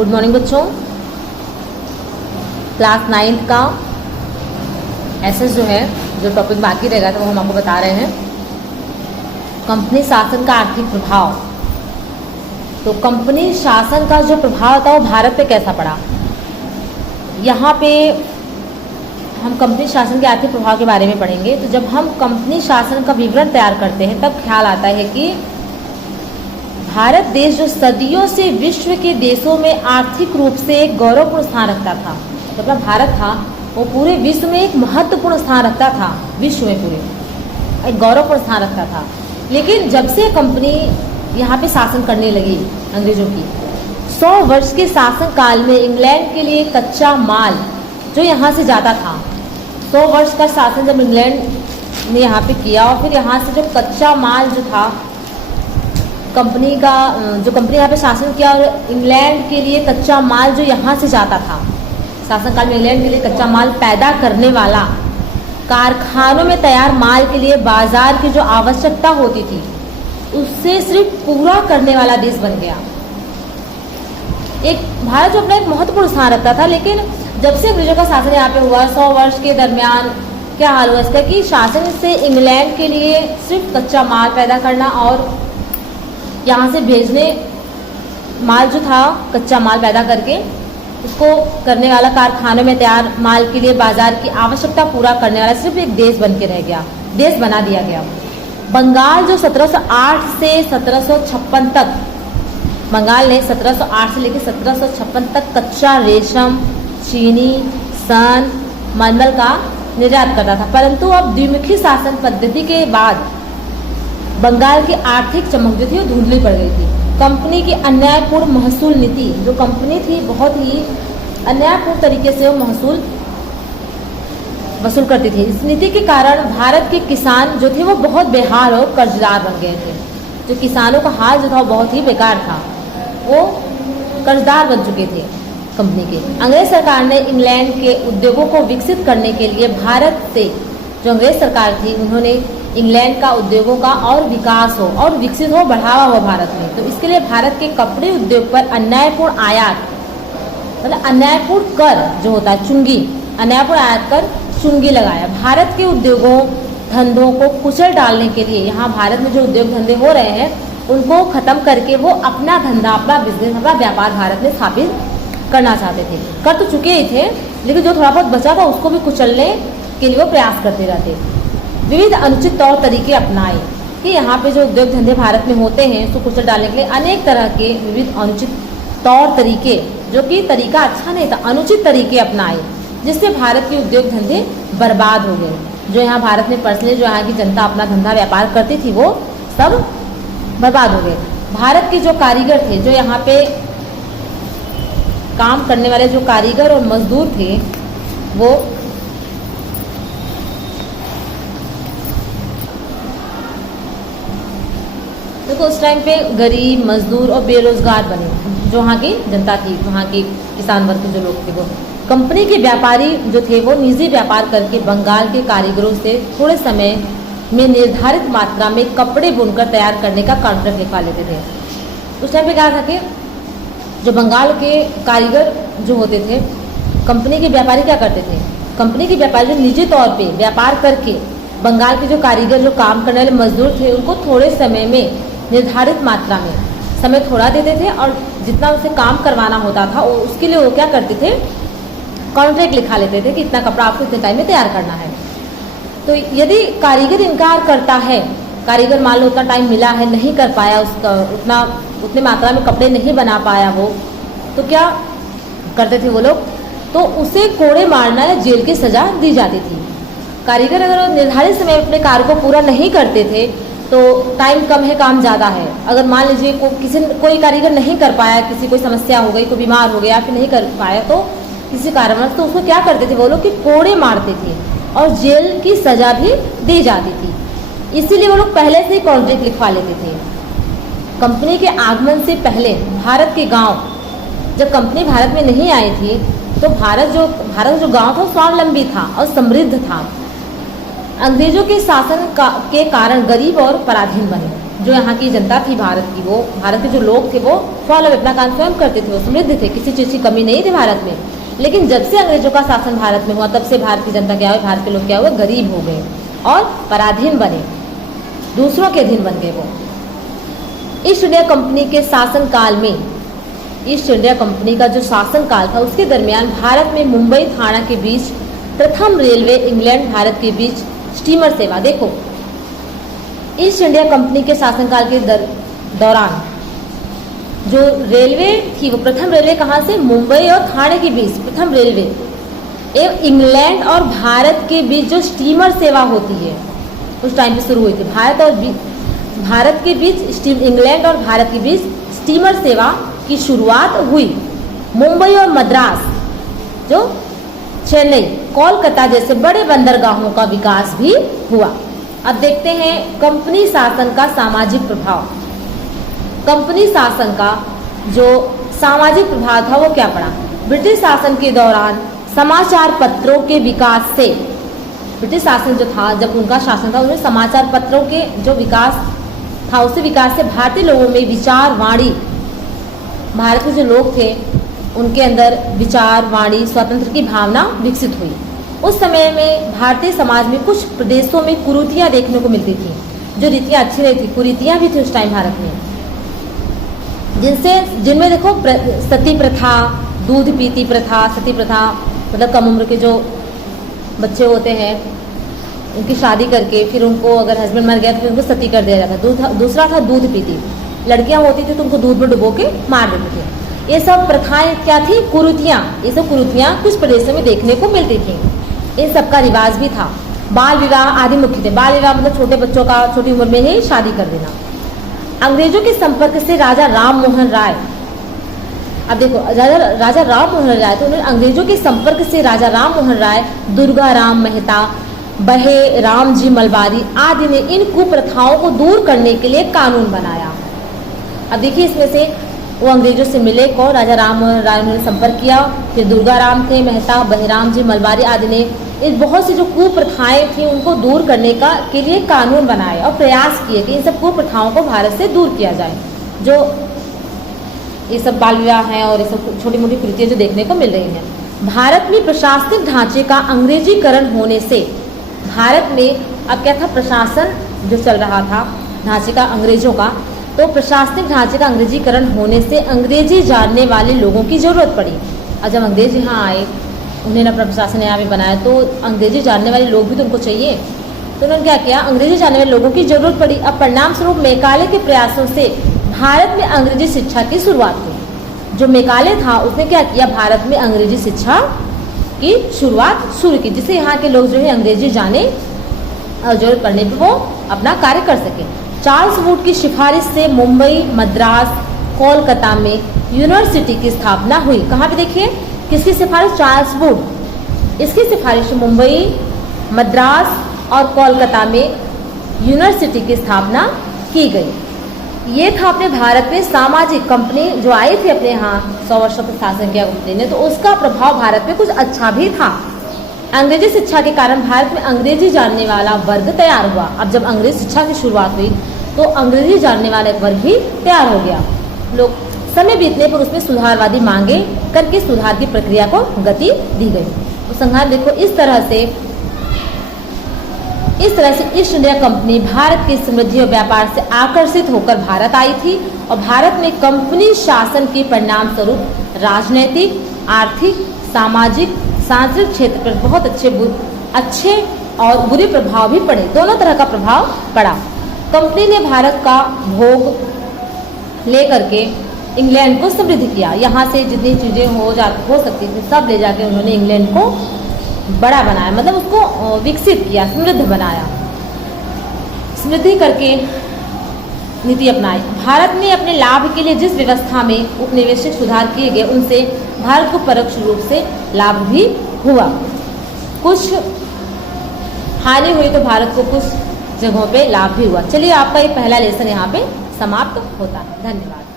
Good morning बच्चों। Class 9th का SS जो है, जो टॉपिक बाकी रहेगा तो वो हम आपको बता रहे हैं। कंपनी शासन का आर्थिक प्रभाव। तो कंपनी शासन का जो प्रभाव था वो भारत पे कैसा पड़ा, यहाँ पे हम कंपनी शासन के आर्थिक प्रभाव के बारे में पढ़ेंगे। तो जब हम कंपनी शासन का विवरण तैयार करते हैं तब ख्याल आता है कि भारत देश जो सदियों से विश्व के देशों में आर्थिक रूप से एक गौरवपूर्ण स्थान रखता था। तो अपना भारत था वो पूरे विश्व में एक महत्वपूर्ण स्थान रखता था, विश्व में पूरे एक गौरवपूर्ण स्थान रखता था। लेकिन जब से कंपनी यहाँ पे शासन करने लगी अंग्रेजों की, 100 वर्ष के शासन काल में इंग्लैंड के लिए कच्चा माल जो यहाँ से जाता था, 100 वर्ष का शासन जब इंग्लैंड ने यहाँ पे किया और फिर यहाँ से जो कच्चा माल जो था कंपनी का, जो कंपनी यहाँ पे शासन किया और इंग्लैंड के लिए कच्चा माल जो यहाँ से जाता था शासन काल में, इंग्लैंड के लिए कच्चा माल पैदा करने वाला, कारखानों में तैयार माल के लिए बाजार की जो आवश्यकता होती थी उससे सिर्फ पूरा करने वाला देश बन गया। एक भारत जो अपना एक महत्वपूर्ण स्थान रखता था, लेकिन जब से अंग्रेजों का शासन यहाँ पे हुआ 100 वर्ष के दरमियान क्या हाल हुआ इसका कि शासन से इंग्लैंड के लिए सिर्फ कच्चा माल पैदा करना और यहाँ से भेजने माल जो था कच्चा माल पैदा करके उसको करने वाला, कारखानों में तैयार माल के लिए बाजार की आवश्यकता पूरा करने वाला सिर्फ एक देश बन के रह गया, देश बना दिया गया। बंगाल जो 1708 से 1756 तक, बंगाल ने 1708 से लेकर 1756 तक कच्चा रेशम, चीनी, सन, मलमल का निर्यात करता था। परंतु अब द्विमुखी शासन पद्धति के बाद बंगाल की आर्थिक चमक जो थी वो धुंधली पड़ गई थी। कंपनी की अन्यायपूर्ण महसूल नीति, जो कंपनी थी बहुत ही अन्यायपूर्ण तरीके से वो महसूल वसूल करती थी। इस नीति के कारण भारत के किसान जो थे वो बहुत बेहाल और कर्जदार बन गए थे। जो किसानों का हाल जो था वो बहुत ही बेकार था, वो कर्जदार बन चुके थे कंपनी के। अंग्रेज सरकार ने इंग्लैंड के उद्योगों को विकसित करने के लिए भारत से, जो अंग्रेज सरकार थी उन्होंने इंग्लैंड का उद्योगों का और विकास हो और विकसित हो, बढ़ावा हो भारत में। तो इसके लिए भारत के कपड़े उद्योग पर अन्यायपूर्ण आयात, मतलब अन्यायपूर्ण कर जो होता है चुंगी, अन्यायपूर्ण आयात कर चुंगी लगाया। भारत के उद्योगों धंधों को कुचल डालने के लिए, यहाँ भारत में जो उद्योग धंधे हो रहे हैं उनको खत्म करके वो अपना धंधा, अपना बिजनेस, अपना व्यापार भारत में स्थापित करना चाहते थे। कर तो चुके ही थे, लेकिन जो थोड़ा बहुत बचा था उसको भी कुचलने के लिए वो प्रयास करते रहते। विविध अनुचित तौर तरीके अपनाए कि यहाँ पे जो उद्योग धंधे भारत में होते हैं उसको कुचल डालने के लिए अनेक तरह के विविध अनुचित तौर तरीके, जो कि तरीका अच्छा नहीं था, अनुचित तरीके अपनाए, जिससे भारत के उद्योग धंधे बर्बाद हो गए। जो यहाँ भारत में पर्सनली जो यहाँ की जनता अपना धंधा व्यापार करती थी वो सब बर्बाद हो गए। भारत के जो कारीगर थे, जो यहाँ पे काम करने वाले जो कारीगर और मजदूर थे, वो देखो उस टाइम पे गरीब, मजदूर और बेरोजगार बने, जो वहाँ की जनता थी, वहाँ के किसान वर्ग के जो लोग थे। वो कंपनी के व्यापारी जो थे वो निजी व्यापार करके बंगाल के कारीगरों से थोड़े समय में निर्धारित मात्रा में कपड़े बुनकर तैयार करने का कॉन्ट्रैक्ट लिखवा लेते थे। उस टाइम पे क्या था कि जो बंगाल के कारीगर जो होते थे, कंपनी के व्यापारी क्या करते थे, कंपनी के व्यापारी जो निजी तौर पे व्यापार करके बंगाल के जो कारीगर, जो काम करने वाले मजदूर थे, उनको थोड़े समय में निर्धारित मात्रा में समय थोड़ा देते थे और जितना उसे काम करवाना होता था उसके लिए वो क्या करते थे, कॉन्ट्रैक्ट लिखा लेते थे कि इतना कपड़ा आपको इतने टाइम में तैयार करना है। तो यदि कारीगर इनकार करता है, कारीगर मान लो उतना टाइम मिला है, नहीं कर पाया, उसका उतनी मात्रा में कपड़े नहीं बना पाया वो, तो क्या करते थे वो लोग, तो उसे कोड़े मारना या जेल की सज़ा दी जाती थी। कारीगर अगर निर्धारित समय अपने कार्य को पूरा नहीं करते थे, तो टाइम कम है, काम ज़्यादा है, अगर मान लीजिए कोई कारीगर नहीं कर पाया, किसी कोई समस्या हो गई, कोई बीमार हो गया, फिर नहीं कर पाया तो किसी कारणवश, तो उसको क्या करते थे वो लोग कि कोड़े मारते थे और जेल की सज़ा भी दी जाती थी। इसीलिए वो लोग पहले से ही कॉन्ट्रैक्ट लिखवा लेते थे। कंपनी के आगमन से पहले भारत के गाँव, जब कंपनी भारत में नहीं आई थी तो भारत जो गाँव था स्वावलंबी था और समृद्ध था। अंग्रेजों के शासन के कारण गरीब और पराधीन बने। जो यहाँ की जनता थी भारत की, वो भारत के जो लोग थे वो फॉलो अपना काम स्वयं करते थे, वो समृद्ध थे, किसी चीज़ की कमी नहीं थी भारत में। लेकिन जब से अंग्रेजों का शासन भारत में हुआ तब से भारत की जनता क्या हुई, भारत के लोग क्या हुए, गरीब हो गए और पराधीन बने, दूसरों के अधीन बन गए वो। ईस्ट इंडिया कंपनी के शासन काल में, ईस्ट इंडिया कंपनी का जो शासन काल था उसके दरमियान भारत में मुंबई थाना के बीच प्रथम रेलवे इंग्लैंड भारत के बीच स्टीमर सेवा, देखो ईस्ट इंडिया कंपनी के शासनकाल के दौरान जो रेलवे थी वो प्रथम रेलवे कहाँ से, मुंबई और थाने के बीच प्रथम रेलवे एवं इंग्लैंड और भारत के बीच जो स्टीमर सेवा होती है उस टाइम पे शुरू हुई थी। भारत के बीच इंग्लैंड और भारत के बीच स्टीमर सेवा की शुरुआत हुई। मुंबई और मद्रास, जो चेन्नई, कोलकाता जैसे बड़े बंदरगाहों का विकास भी हुआ। अब देखते हैं कंपनी शासन का सामाजिक प्रभाव। कंपनी शासन का जो सामाजिक प्रभाव था वो क्या पड़ा। ब्रिटिश शासन के दौरान समाचार पत्रों के विकास से, ब्रिटिश शासन जो था जब उनका शासन था उन्हें समाचार पत्रों के जो विकास था उसी विकास से भारतीय लोगों में विचार वाणी, भारत के जो लोग थे उनके अंदर विचार वाणी स्वतंत्र की भावना विकसित हुई। उस समय में भारतीय समाज में कुछ प्रदेशों में कुरीतियाँ देखने को मिलती थी, जो रीतियाँ अच्छी नहीं थी, कुरीतियाँ भी थी उस टाइम भारत में, जिनमें देखो सती प्रथा, दूध पीती प्रथा, सती प्रथा मतलब कम उम्र के जो बच्चे होते हैं उनकी शादी करके फिर उनको अगर हस्बैंड मर गया तो फिर उनको सती कर दिया जाता था। दूसरा था दूध पीती, लड़कियां होती थी तो उनको दूध में डुबो के मार देते थे। ये सब प्रथाएं क्या थी, कुरीतियाँ, ये सब कुरीतियाँ कुछ प्रदेशों में देखने को मिलती थी। इन सब का रिवाज भी था। बाल विवाह आदि मुख्य थे। बाल विवाह मतलब छोटे बच्चों का छोटी उम्र में ही शादी कर देना। अंग्रेजों के संपर्क से राजा राम मोहन राय, अब देखो राजा राम मोहन राय, तो उन्होंने अंग्रेजों के संपर्क से राजा राम मोहन राय, दुर्गा राम मेहता, बहे राम जी मलबारी आदि ने इन कुप्रथाओं को दूर करने के लिए कानून बनाया। अब देखिए इसमें से वो अंग्रेजों से मिले को राजा राम मोहन राय ने संपर्क किया, फिर दुर्गा राम थे मेहता, बहिराम जी मलबारी आदि ने इस बहुत सी जो कुप्रथाएं थी उनको दूर करने के लिए कानून बनाए और प्रयास किए कि इन सब कुप्रथाओं को भारत से दूर किया जाए। जो ये सब बाल विवाह हैं और ये सब छोटी मोटी कुरीतियाँ जो देखने को मिल रही हैं। भारत में प्रशासनिक ढांचे का अंग्रेजीकरण होने से, भारत में अब क्या था, प्रशासन जो चल रहा था ढांचे का अंग्रेजों का, तो प्रशासनिक ढांचे का अंग्रेजीकरण होने से अंग्रेजी जानने वाले लोगों की ज़रूरत पड़ी। और जब अंग्रेज यहाँ आए, उन्होंने अपना प्रशासन यहाँ भी बनाया, तो अंग्रेजी जानने वाले लोग भी तो उनको चाहिए, तो उन्होंने क्या किया, अंग्रेजी जानने वाले लोगों की ज़रूरत पड़ी। अब परिणाम स्वरूप मैकाले के प्रयासों से भारत में अंग्रेजी शिक्षा की शुरुआत हुई। जो मैकाले था उसने क्या किया, भारत में अंग्रेजी शिक्षा की शुरुआत शुरू की, जिससे यहाँ के लोग जो है अंग्रेजी जाने और जरूरत पड़ने पर वो अपना कार्य कर सके। चार्ल्स वुड की सिफारिश से मुंबई, मद्रास, कोलकाता में यूनिवर्सिटी की स्थापना हुई। कहाँ पे देखिए, किसकी सिफारिश, चार्ल्स वुड, इसकी सिफारिश मुंबई, मद्रास और कोलकाता में यूनिवर्सिटी की स्थापना की गई। ये था अपने भारत में सामाजिक कंपनी जो आई थी अपने यहाँ 100 वर्षों का शासन किया कंपनी ने, तो उसका प्रभाव भारत में कुछ अच्छा भी था। अंग्रेजी शिक्षा के कारण भारत में अंग्रेजी जानने वाला वर्ग तैयार हुआ। अब जब अंग्रेजी शिक्षा की शुरुआत हुई तो अंग्रेजी जानने वाला एक वर्ग भी तैयार हो गया। लोग समय बीतने पर उसमें सुधारवादी मांगे करके सुधार की प्रक्रिया को गति दी गई। तो संघार देखो इस तरह से ईस्ट इंडिया कंपनी भारत की समृद्धि और व्यापार से आकर्षित होकर भारत आई थी और भारत में कंपनी शासन के परिणाम स्वरूप राजनैतिक, आर्थिक, सामाजिक, सांस्कृतिक क्षेत्र पर बहुत अच्छे और बुरे प्रभाव भी पड़े। दोनों तरह का प्रभाव पड़ा। कंपनी ने भारत का भोग ले करके इंग्लैंड को समृद्ध किया। यहाँ से जितनी चीज़ें हो सकती थी सब ले जाके उन्होंने इंग्लैंड को बड़ा बनाया, मतलब उसको विकसित किया, समृद्ध बनाया, समृद्धि करके नीति अपनाई। भारत ने अपने लाभ के लिए जिस व्यवस्था में उपनिवेशिक सुधार किए गए उनसे भारत को परोक्ष रूप से लाभ भी हुआ। कुछ हानि हुई तो भारत को कुछ जगहों पे लाभ भी हुआ। चलिए आपका ये पहला लेसन यहाँ पे समाप्त होता है। धन्यवाद।